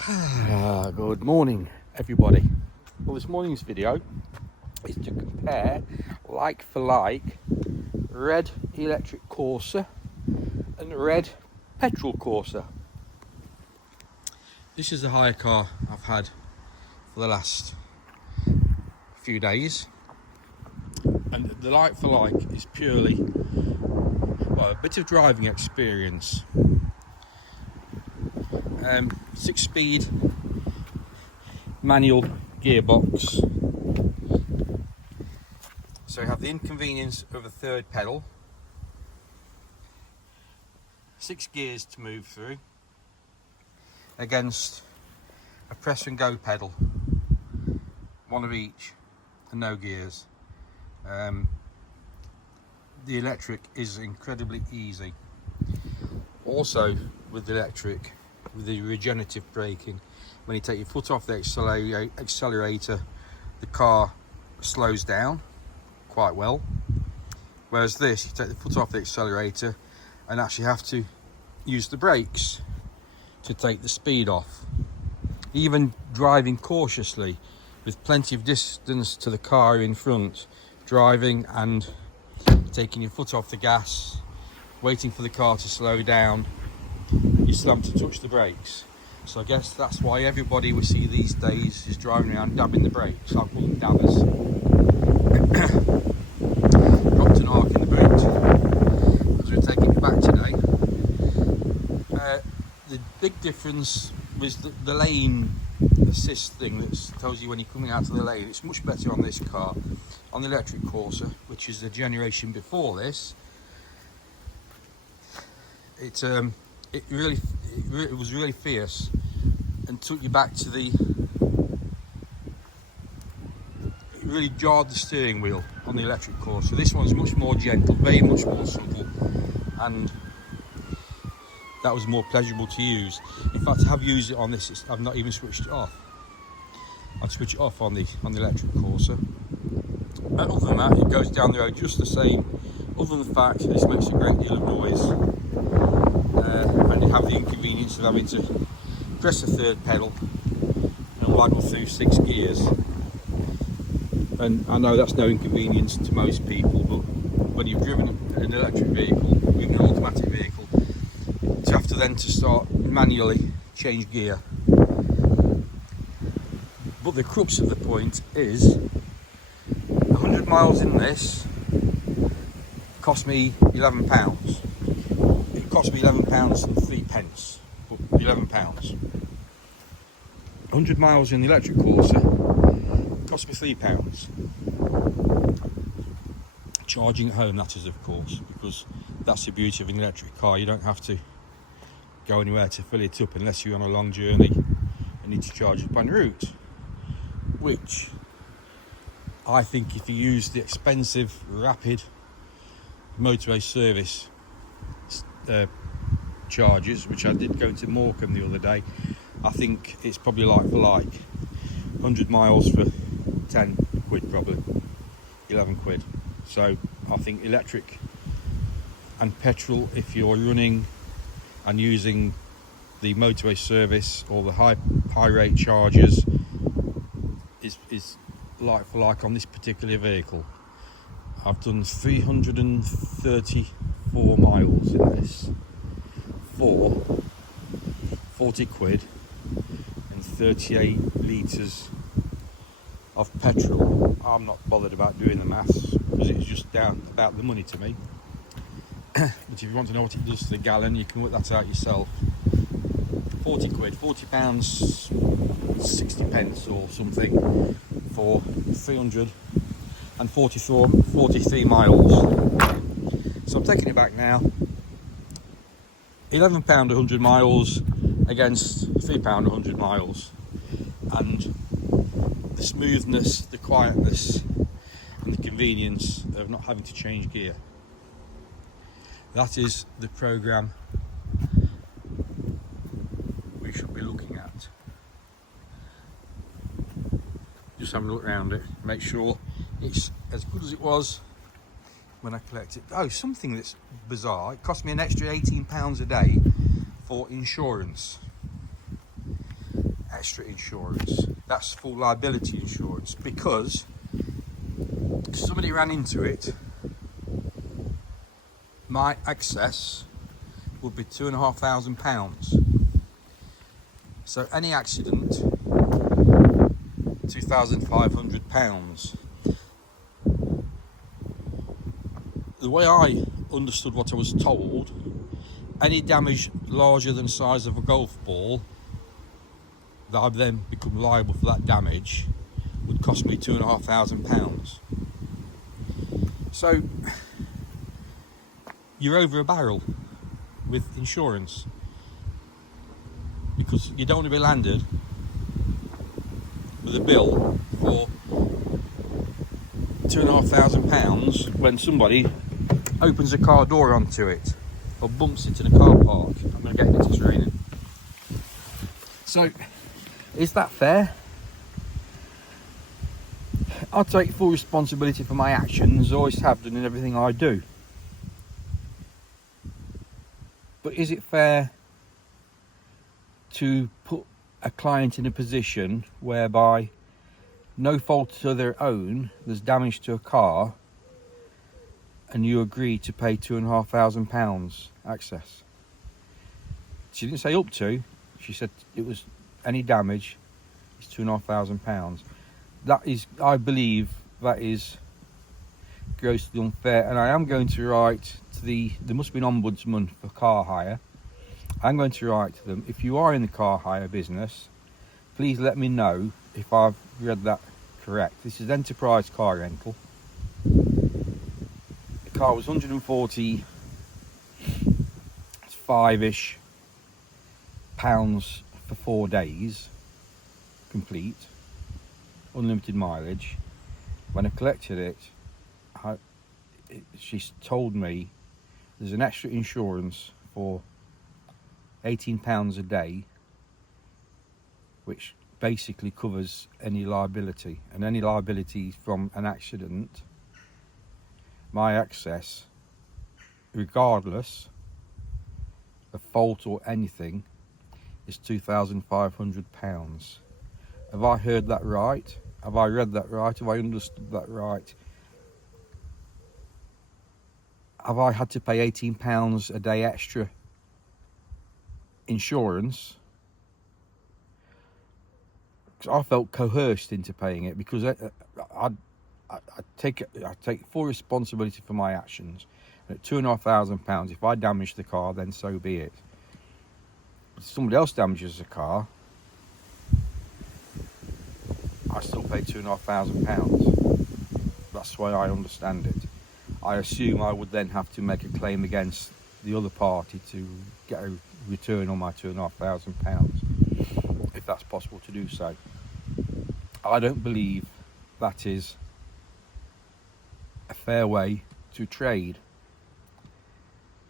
Good morning, everybody. Well, this morning's video is to compare like for like red electric Corsa and red petrol Corsa. This is a hire car I've had for the last few days, and the like for like is purely a bit of driving experience. 6-speed manual gearbox, so you have the inconvenience of a third pedal, 6 gears to move through against a press and go pedal, one of each and no gears. The electric is incredibly easy. Also with the electric, with the regenerative braking, when you take your foot off the accelerator, the car slows down quite well. Whereas this, you take the foot off the accelerator and actually have to use the brakes to take the speed off. Even driving cautiously with plenty of distance to the car in front, driving and taking your foot off the gas, waiting for the car to slow down, you still have to touch the brakes. So I guess that's why everybody we see these days is driving around dabbing the brakes. I'll call them dabbers. Dropped an arc in the boot because we're taking it back today. The big difference was the lane assist thing that tells you when you're coming out of the lane. It's much better on this car. On the electric Corsa, which is the generation before this, it was really fierce and took you back to it really jarred the steering wheel on the electric Corsa. This one's much more gentle, very much more supple, and that was more pleasurable to use. In fact, I have used it on this. I've not even switched it off. I'd switch it off on the electric Corsa. And other than that, it goes down the road just the same. Other than the fact this makes a great deal of noise, and you have the inconvenience of having to press a third pedal and waggle through 6 gears. And I know that's no inconvenience to most people, but when you've driven an electric vehicle, even an automatic vehicle, to have to then start manually change gear. But the crux of the point is 100 miles in this cost me £11. It cost me £11 and 3 pence, but £11. 100 miles in the electric Corsa cost me £3. Charging at home, that is, of course, because that's the beauty of an electric car. You don't have to go anywhere to fill it up unless you're on a long journey and need to charge up en route, which I think if you use the expensive rapid motorway service charges, which I did go into Morecambe the other day, I think it's probably like for like 100 miles for 10 quid, probably 11 quid. So I think electric and petrol, if you're running and using the motorway service or the high rate charges, is like for like on this particular vehicle. I've done 334 miles in this for 40 quid and 38 litres of petrol. I'm not bothered about doing the maths because it's just down about the money to me. But if you want to know what it does to the gallon, you can work that out yourself. 40 quid, £40, 60 pence or something for 343 miles. So I'm taking it back now. £11 100 miles against £3 100 miles, and the smoothness, the quietness and the convenience of not having to change gear. That is the programme we should be looking at. Just having a look around it, make sure it's as good as it was when I collected. Oh, something that's bizarre, it cost me an extra £18 a day for insurance. extra insurance. That's full liability insurance, because if somebody ran into it, my excess would be £2,500. So any accident, £2,500. The way I understood what I was told, any damage larger than the size of a golf ball, that I'd then become liable for that damage, would cost me £2,500. So you're over a barrel with insurance, because you don't want to be landed with a bill for £2,500 when somebody opens a car door onto it or bumps it in a car park. I'm going to get into this raining. So, is that fair? I take full responsibility for my actions, always have done in everything I do. But is it fair to put a client in a position whereby, no fault of their own, there's damage to a car, and you agree to pay £2,500 excess? She didn't say up to, she said it was any damage is £2,500. That is, I believe, that is grossly unfair, and I am going to write to there must be an ombudsman for car hire. I'm going to write to them. If you are in the car hire business, please let me know if I've read that correct. This is enterprise car rental. The car was 145-ish pounds for 4 days, complete, unlimited mileage. When I collected it, she's told me there's an extra insurance for £18 a day, which basically covers any liability, and any liability from an accident, my excess, regardless of fault or anything, is £2,500. Have I heard that right? Have I read that right? Have I understood that right? Have I had to pay £18 a day extra insurance? Because I felt coerced into paying it, because I take full responsibility for my actions. And at £2,500, if I damage the car, then so be it. If somebody else damages the car, I still pay £2,500. That's the way I understand it. I assume I would then have to make a claim against the other party to get a return on my £2,500, if that's possible to do so. I don't believe that is a fair way to trade.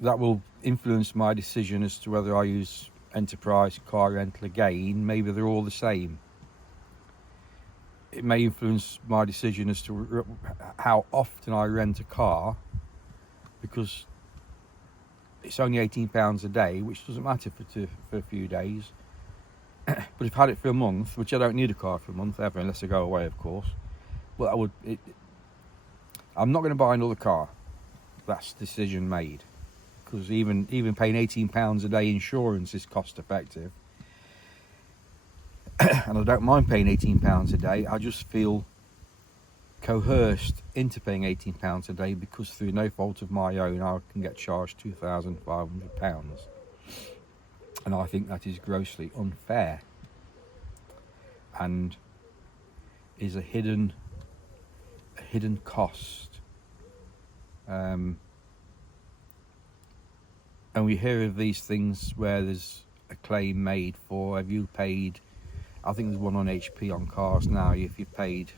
That will influence my decision as to whether I use enterprise car rental again. Maybe they're all the same. It may influence my decision as to how often I rent a car, because it's only £18 a day, which doesn't matter for a few days. But if I've had it for a month, which I don't need a car for a month ever, unless I go away, of course. But I'm not going to buy another car. That's decision made, because even paying £18 a day insurance is cost effective. And I don't mind paying £18 a day. I just feel coerced into paying £18 a day, because through no fault of my own I can get charged £2,500, and I think that is grossly unfair and is a hidden cost. And we hear of these things where there's a claim made for, have you paid, I think there's one on HP on cars now, if you paid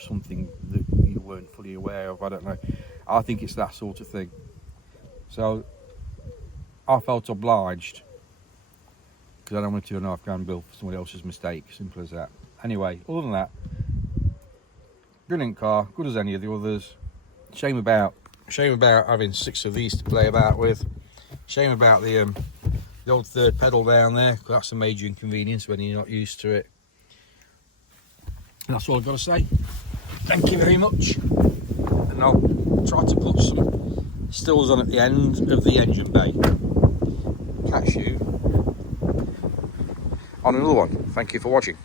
something that you weren't fully aware of, I don't know. I think it's that sort of thing. So I felt obliged, because I don't want a £2,500 bill for somebody else's mistake, simple as that. Anyway, other than that, brilliant car, good as any of the others. Shame about having 6 of these to play about with. Shame about the the old third pedal down there. That's a major inconvenience when you're not used to it. And that's all I've got to say. Thank you very much. And I'll try to put some stills on at the end of the engine bay. Catch you on another one. Thank you for watching.